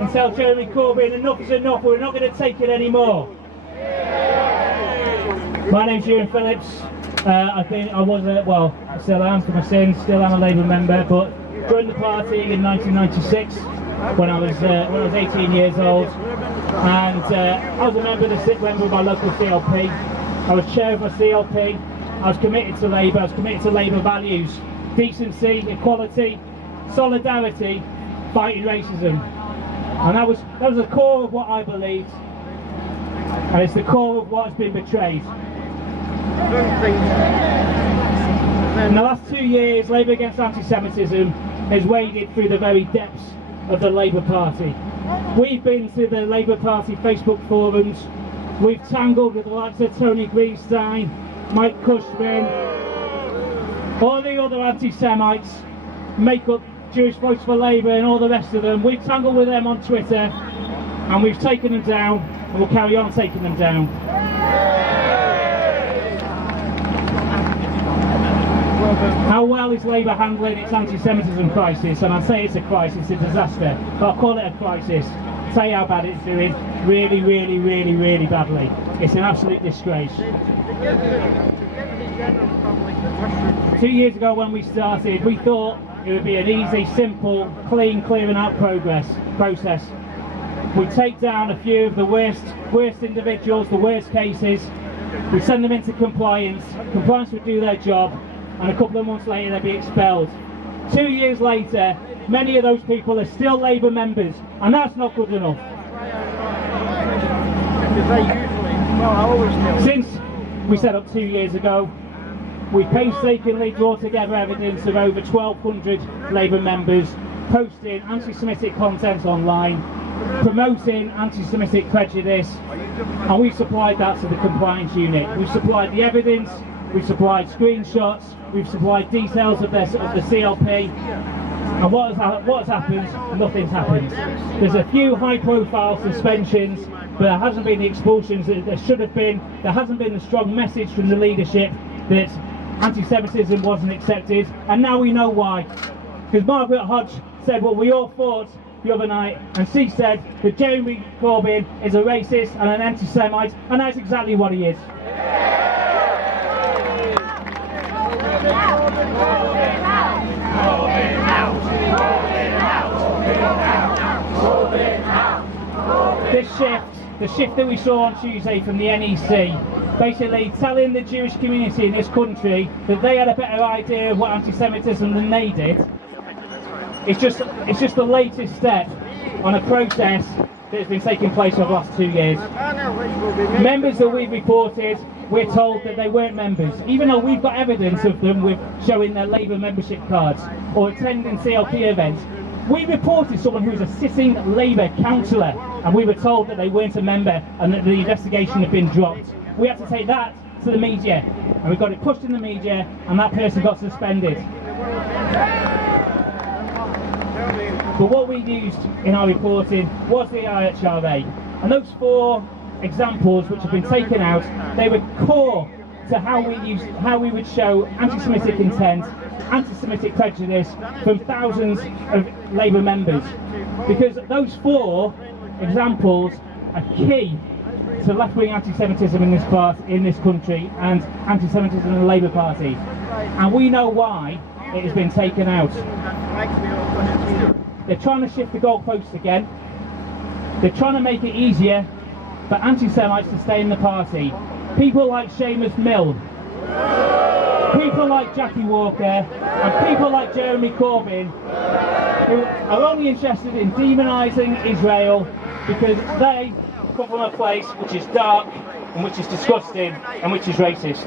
and tell Jeremy Corbyn enough is enough, we're not going to take it anymore. My name's Ewan Phillips. I still am for my sins, still am a Labour member, but joined the party in 1996 when I was 18 years old, and I was a member of my local CLP. I was chair of my CLP. I was committed to Labour. I was committed to Labour values: decency, equality, solidarity, fighting racism, and that was the core of what I believed, and it's the core of what has been betrayed. In the last 2 years, Labour Against Anti-Semitism has waded through the very depths of the Labour Party. We've been to the Labour Party Facebook forums, we've tangled with the likes of Tony Greenstein, Mike Cushman, all the other anti-Semites, Make Up Jewish Voice for Labour and all the rest of them. We've tangled with them on Twitter and we've taken them down, and we'll carry on taking them down. How well is Labour handling its anti-Semitism crisis? And I'd say it's a crisis, a disaster, but I'll call it a crisis. I'll tell you how bad it's doing. Really, really, really, really badly. It's an absolute disgrace. 2 years ago when we started, we thought it would be an easy, simple, clean, clearing out process. We take down a few of the worst individuals, the worst cases, we send them into compliance would do their job, and a couple of months later they'd be expelled. 2 years later, many of those people are still Labour members, and that's not good enough. Since we set up 2 years ago, we painstakingly draw together evidence of over 1,200 Labour members posting anti-Semitic content online, promoting anti-Semitic prejudice, and we've supplied that to the compliance unit. We've supplied the evidence, we've supplied screenshots, we've supplied details of the CLP, and what has happened? Nothing's happened. There's a few high-profile suspensions, but there hasn't been the expulsions that there should have been. There hasn't been a strong message from the leadership that anti-Semitism wasn't accepted, and now we know why. Because Margaret Hodge said what we all thought the other night, and she said that Jeremy Corbyn is a racist and an anti-Semite, and that's exactly what he is. The shift that we saw on Tuesday from the NEC, basically telling the Jewish community in this country that they had a better idea of what anti-Semitism than they did, it's just the latest step on a process that has been taking place over the last 2 years. Members that we've reported, we're told that they weren't members, even though we've got evidence of them with showing their Labour membership cards or attending CLP events. We reported someone who was a sitting Labour councillor, and we were told that they weren't a member and that the investigation had been dropped. We had to take that to the media, and we got it pushed in the media, and that person got suspended. But what we used in our reporting was the IHRA, and those 4 examples which have been taken out, they were core to how we would show anti-Semitic intent, anti-Semitic prejudice from thousands of Labour members, because those 4 examples are key to left-wing anti-Semitism in this country and anti-Semitism in the Labour Party, and we know why it has been taken out. They're trying to shift the goalposts again. They're trying to make it easier for anti-Semites to stay in the party. People like Seamus Mill, people like Jackie Walker, and people like Jeremy Corbyn, who are only interested in demonising Israel because they come from a place which is dark and which is disgusting and which is racist.